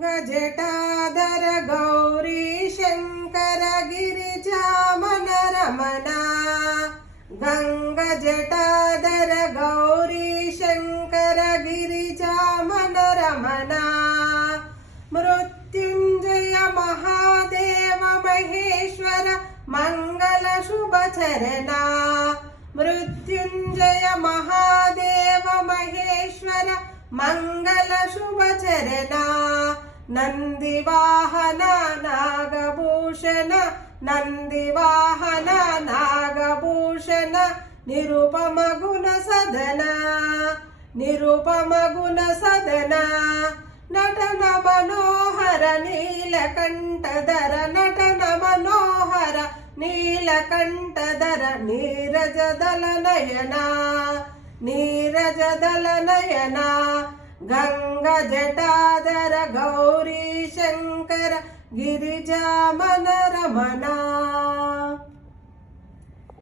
गजटाधर गौरी शंकर गिरिजामन रमण गंगजटाधर गौरी शंकर गिरिजामन रमण मृत्युंजय महादेव महेश्वर मंगल शुभ चरण मृत्युंजय महादेव महेश्वर मंगल शुभ चरण नंदिवाहन नागभूषण नंदिवाहन नागभूषण निरुपम गुण सदन निरुपम गुण सदन नटन मनोहर नीलकंठधर नटन मनोहर नीलकंठधर नीरजदल नयना नीरजदल नयना गंगजटाधर गौरी शंकर गिरिजामन रमण।